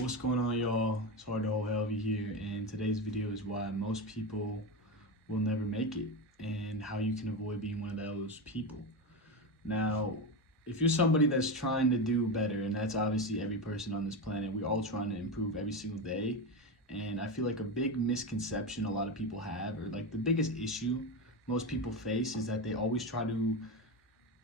What's going on, y'all? It's hard to hold Helvy here, and today's video is why most people will never make it and how you can avoid being one of those people. Now, if you're somebody that's trying to do better, and that's obviously every person on this planet, we're all trying to improve every single day. And I feel like a big misconception a lot of people have, or like the biggest issue most people face, is that they always try to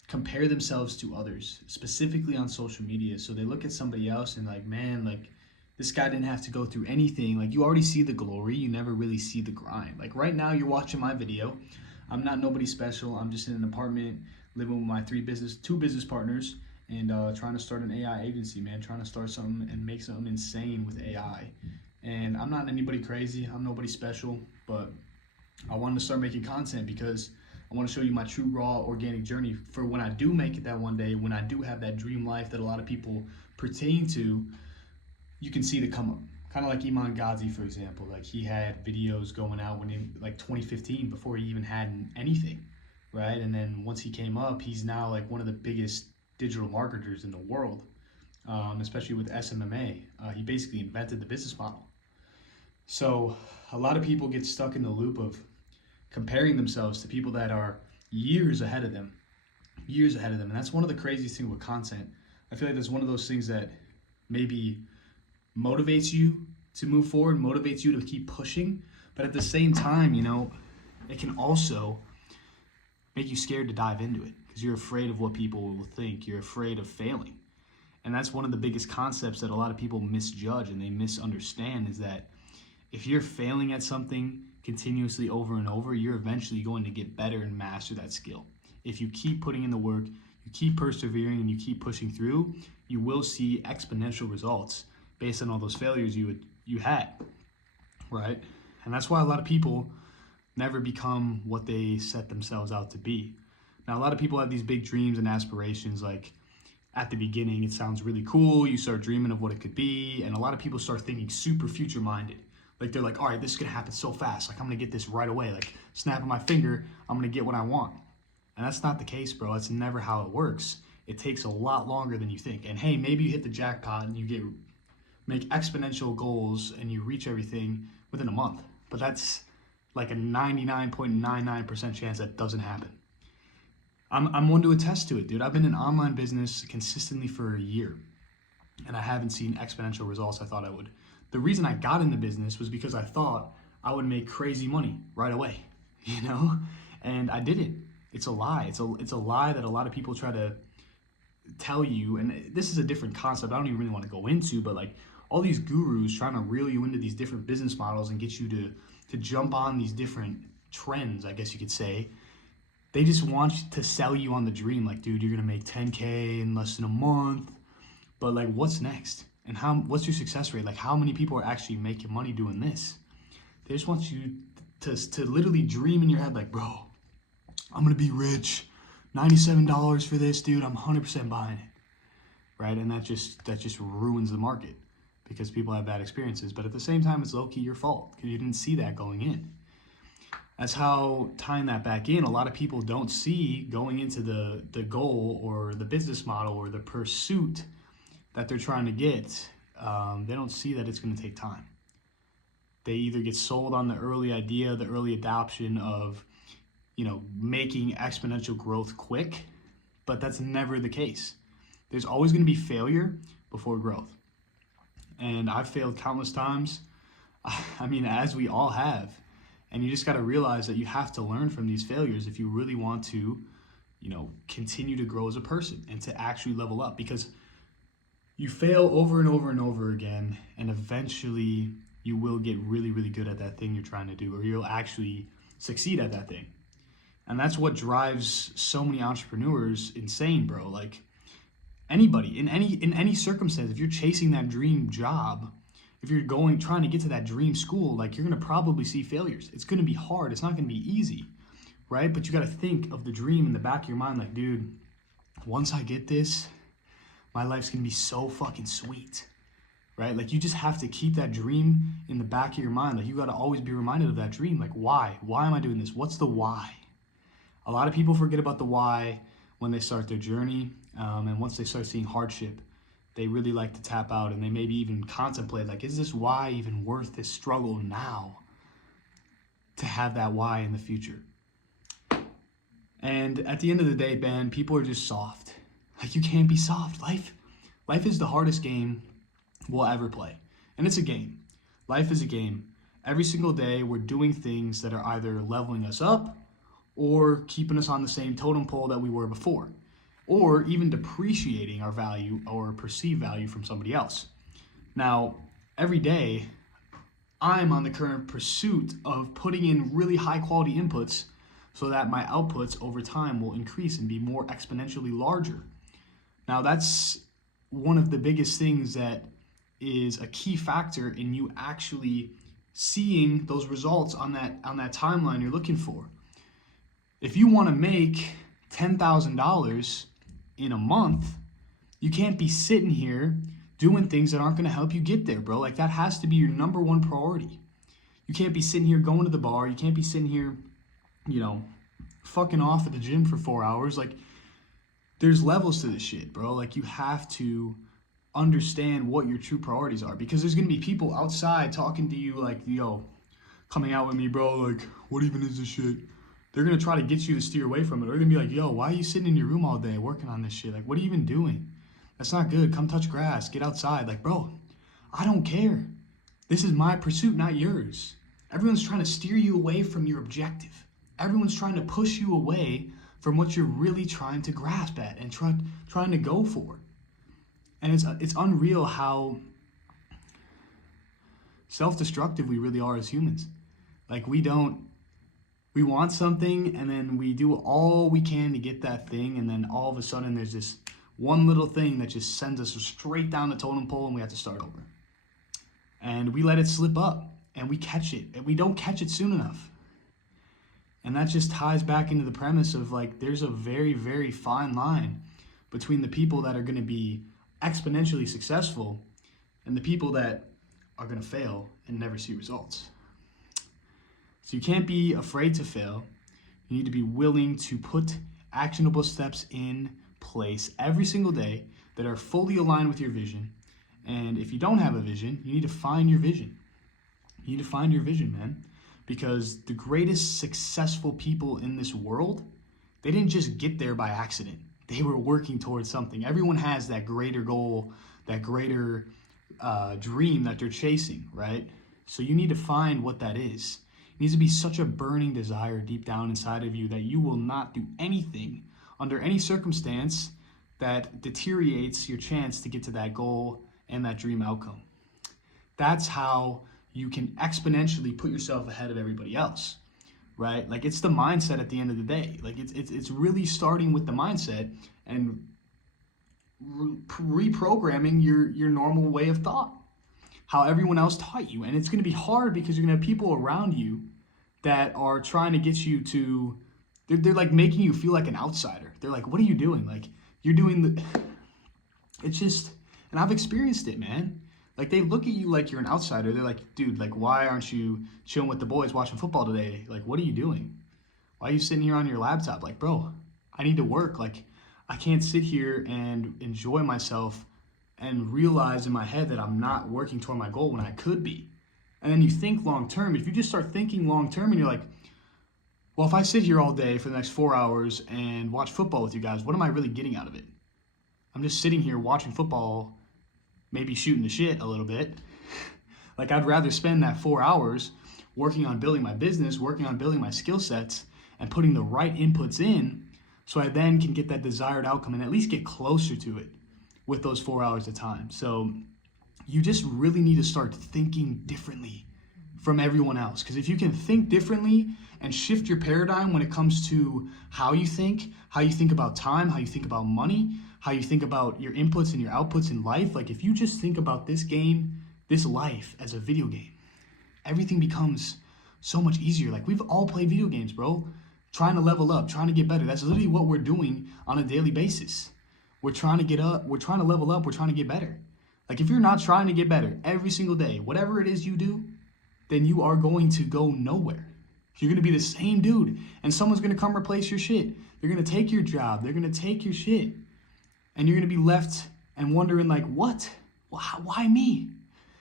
compare themselves to others, specifically on social media. So they look at somebody else and like, man, like this guy didn't have to go through anything. Like you already see the glory, you never really see the grind. Like right now you're watching my video. I'm not nobody special. I'm just in an apartment living with my two business partners and trying to start an AI agency, man, trying to start something and make something insane with AI. And I'm not anybody crazy. I'm nobody special, but I wanted to start making content because I want to show you my true, raw, organic journey for when I do make it that one day, when I do have that dream life that a lot of people pertain to, you can see the come up. Kind of like Iman Ghazi, for example. Like he had videos going out when in like 2015 before he even had anything, right? And then once he came up, he's now like one of the biggest digital marketers in the world, especially with SMMA. He basically invented the business model. So a lot of people get stuck in the loop of comparing themselves to people that are years ahead of them, And that's one of the craziest things with content. I feel like that's one of those things that maybe motivates you to move forward, motivates you to keep pushing. But at the same time, it can also make you scared to dive into it because you're afraid of what people will think. You're afraid of failing. And that's one of the biggest concepts that a lot of people misjudge and they misunderstand, is that if you're failing at something continuously over and over, you're eventually going to get better and master that skill. If you keep putting in the work, you keep persevering, and you keep pushing through, you will see exponential results based on all those failures you had, right? And that's why a lot of people never become what they set themselves out to be. Now, a lot of people have these big dreams and aspirations. Like at the beginning, it sounds really cool. You start dreaming of what it could be, and a lot of people start thinking super future-minded. Like they're like, all right, this is gonna happen so fast. Like I'm gonna get this right away. Like snapping my finger, I'm gonna get what I want. And that's not the case, bro. That's never how it works. It takes a lot longer than you think. And hey, maybe you hit the jackpot and you make exponential goals and you reach everything within a month. But that's like a 99.99% chance that doesn't happen. I'm one to attest to it, dude. I've been in online business consistently for a year, and I haven't seen exponential results I thought I would. The reason I got in the business was because I thought I would make crazy money right away, and I didn't. It's a lie. It's a lie that a lot of people try to tell you, and this is a different concept I don't even really want to go into, but like all these gurus trying to reel you into these different business models and get you to jump on these different trends, I guess you could say. They just want to sell you on the dream, like, dude, you're gonna make 10K in less than a month, but like, what's next? And what's your success rate? Like, how many people are actually making money doing this? They just want you to literally dream in your head, like, bro, I'm gonna be rich. $97 for this, dude. I'm 100% buying it, right? And that just ruins the market because people have bad experiences. But at the same time, it's low-key your fault because you didn't see that going in. That's how, tying that back in, a lot of people don't see going into the goal or the business model or the pursuit that they're trying to get. They don't see that it's going to take time. They either get sold on the early idea, the early adoption of, making exponential growth quick, but that's never the case. There's always going to be failure before growth. And I've failed countless times. I mean, as we all have. And you just got to realize that you have to learn from these failures if you really want to, continue to grow as a person and to actually level up, because you fail over and over and over again, and eventually you will get really, really good at that thing you're trying to do, or you'll actually succeed at that thing. And that's what drives so many entrepreneurs insane, bro. Like anybody in any circumstance, if you're chasing that dream job, if you're trying to get to that dream school, like you're gonna probably see failures. It's gonna be hard. It's not gonna be easy, right? But you gotta think of the dream in the back of your mind, like, dude, once I get this, my life's gonna be so fucking sweet, right? Like you just have to keep that dream in the back of your mind. Like you gotta always be reminded of that dream. Like why? Why am I doing this? What's the why? A lot of people forget about the why when they start their journey, and once they start seeing hardship, they really like to tap out, and they maybe even contemplate, like, is this why even worth this struggle now to have that why in the future? And at the end of the day, Ben, people are just soft. Like, you can't be soft. Life is the hardest game we'll ever play. And it's a game. Life is a game. Every single day, we're doing things that are either leveling us up or keeping us on the same totem pole that we were before, or even depreciating our value or perceived value from somebody else. Now, every day, I'm on the current pursuit of putting in really high quality inputs so that my outputs over time will increase and be more exponentially larger. Now, that's one of the biggest things that is a key factor in you actually seeing those results on that timeline you're looking for. If you want to make $10,000 in a month, you can't be sitting here doing things that aren't going to help you get there, bro. Like, that has to be your number one priority. You can't be sitting here going to the bar. You can't be sitting here, fucking off at the gym for 4 hours. Like, there's levels to this shit, bro. Like, you have to understand what your true priorities are, because there's going to be people outside talking to you like, yo, coming out with me, bro. Like, what even is this shit? They're going to try to get you to steer away from it. They're going to be like, yo, why are you sitting in your room all day working on this shit? Like, what are you even doing? That's not good. Come touch grass. Get outside. Like, bro, I don't care. This is my pursuit, not yours. Everyone's trying to steer you away from your objective. Everyone's trying to push you away from what you're really trying to grasp at and trying to go for. And it's unreal how self-destructive we really are as humans. Like, we want something, and then we do all we can to get that thing, and then all of a sudden there's this one little thing that just sends us straight down the totem pole, and we have to start over. And we let it slip up, and we catch it, and we don't catch it soon enough. And that just ties back into the premise of, like, there's a very, very fine line between the people that are going to be exponentially successful and the people that are going to fail and never see results. So you can't be afraid to fail. You need to be willing to put actionable steps in place every single day that are fully aligned with your vision. And if you don't have a vision, you need to find your vision. You need to find your vision, man. Because the greatest successful people in this world, they didn't just get there by accident. They were working towards something. Everyone has that greater goal, that greater dream that they're chasing, right? So you need to find what that is. It needs to be such a burning desire deep down inside of you that you will not do anything under any circumstance that deteriorates your chance to get to that goal and that dream outcome. That's how you can exponentially put yourself ahead of everybody else, right? Like, it's the mindset at the end of the day. Like, it's really starting with the mindset and reprogramming your normal way of thought, how everyone else taught you. And it's going to be hard because you're going to have people around you that are trying to get you to, they're like making you feel like an outsider. They're like, what are you doing? Like, you're doing it's just, and I've experienced it, man. Like, they look at you like you're an outsider. They're like, dude, like, why aren't you chilling with the boys watching football today? Like, what are you doing? Why are you sitting here on your laptop? Like, bro, I need to work. Like, I can't sit here and enjoy myself and realize in my head that I'm not working toward my goal when I could be. And then you think long term. If you just start thinking long term and you're like, well, if I sit here all day for the next 4 hours and watch football with you guys, what am I really getting out of it? I'm just sitting here watching football, maybe shooting the shit a little bit. Like, I'd rather spend that 4 hours working on building my business, working on building my skill sets, and putting the right inputs in so I then can get that desired outcome and at least get closer to it with those 4 hours of time. So you just really need to start thinking differently from everyone else. Because if you can think differently and shift your paradigm when it comes to how you think about time, how you think about money, how you think about your inputs and your outputs in life. Like, if you just think about this game, this life as a video game, everything becomes so much easier. Like, we've all played video games, bro. Trying to level up, trying to get better. That's literally what we're doing on a daily basis. We're trying to get up, we're trying to level up, we're trying to get better. Like, if you're not trying to get better every single day, whatever it is you do, then you are going to go nowhere. You're going to be the same dude, and someone's going to come replace your shit. They're going to take your job. They're going to take your shit. And you're going to be left and wondering like, what? Why me?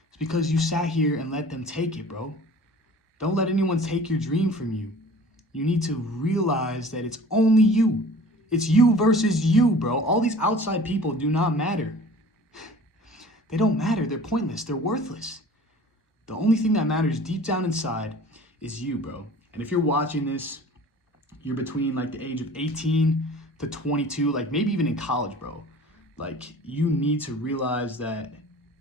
It's because you sat here and let them take it, bro. Don't let anyone take your dream from you. You need to realize that it's only you. It's you versus you, bro. All these outside people do not matter. They don't matter. They're pointless. They're worthless. The only thing that matters deep down inside is you, bro. And if you're watching this, you're between like the age of 18 to 22, like maybe even in college, bro. Like, you need to realize that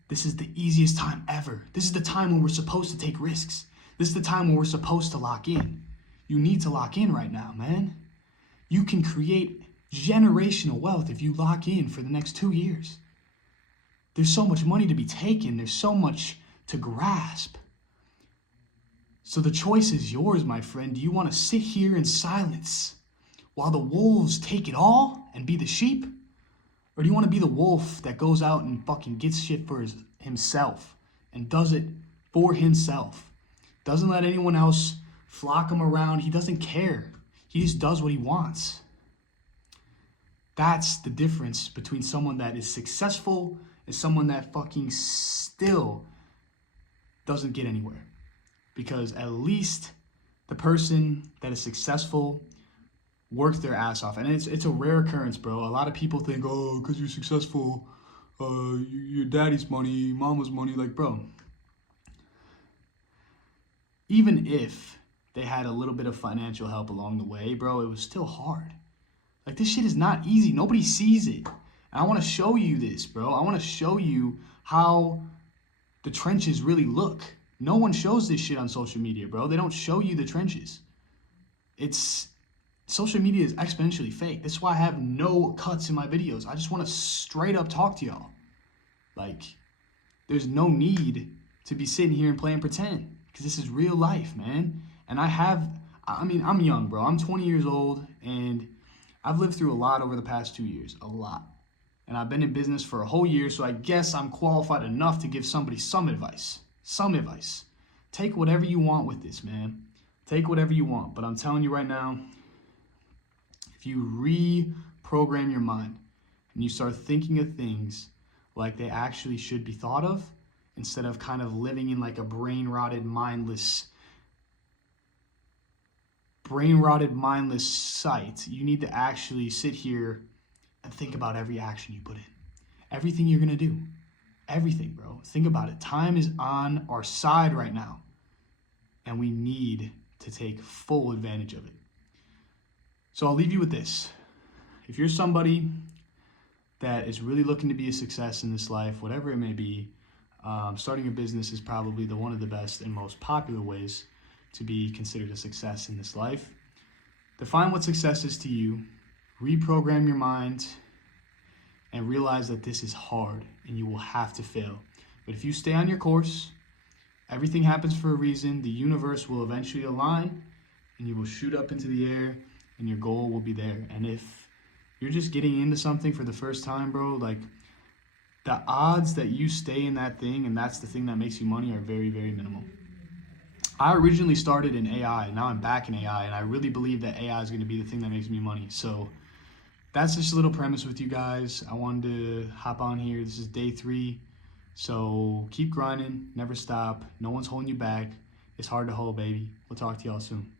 this is the easiest time ever. This is the time when we're supposed to take risks. This is the time when we're supposed to lock in. You need to lock in right now, man. You can create generational wealth if you lock in for the next 2 years. There's so much money to be taken. There's so much to grasp. So the choice is yours, my friend. Do you want to sit here in silence while the wolves take it all and be the sheep? Or do you want to be the wolf that goes out and fucking gets shit for himself and does it for himself? Doesn't let anyone else flock him around. He doesn't care. He just does what he wants. That's the difference between someone that is successful and someone that fucking still doesn't get anywhere. Because at least the person that is successful works their ass off. And it's a rare occurrence, bro. A lot of people think, oh, because you're successful, your daddy's money, mama's money. Like, bro, even if they had a little bit of financial help along the way, bro, it was still hard. Like, this shit is not easy. Nobody sees it. And I want to show you this, bro. I want to show you how the trenches really look. No one shows this shit on social media, bro. They don't show you the trenches. Social media is exponentially fake. That's why I have no cuts in my videos. I just want to straight up talk to y'all. Like, there's no need to be sitting here and playing pretend, because this is real life, man. And I'm young, bro. I'm 20 years old, and I've lived through a lot over the past 2 years, a lot. And I've been in business for a whole year, so I guess I'm qualified enough to give somebody some advice. Some advice. Take whatever you want with this, man. Take whatever you want. But I'm telling you right now, if you reprogram your mind and you start thinking of things like they actually should be thought of, instead of kind of living in like a brain-rotted, mindless site, you need to actually sit here and think about every action you put in. Everything you're going to do. Everything, bro. Think about it. Time is on our side right now, and we need to take full advantage of it. So I'll leave you with this. If you're somebody that is really looking to be a success in this life, whatever it may be, starting a business is probably one of the best and most popular ways to be considered a success in this life. Define what success is to you. Reprogram your mind and realize that this is hard and you will have to fail. But if you stay on your course, everything happens for a reason. The universe will eventually align and you will shoot up into the air and your goal will be there. And if you're just getting into something for the first time, bro, like, the odds that you stay in that thing and that's the thing that makes you money are very, very minimal. I originally started in AI, now I'm back in AI, and I really believe that AI is going to be the thing that makes me money. So that's just a little premise with you guys. I wanted to hop on here. This is day 3. So keep grinding, never stop. No one's holding you back. It's hard to hold, baby. We'll talk to y'all soon.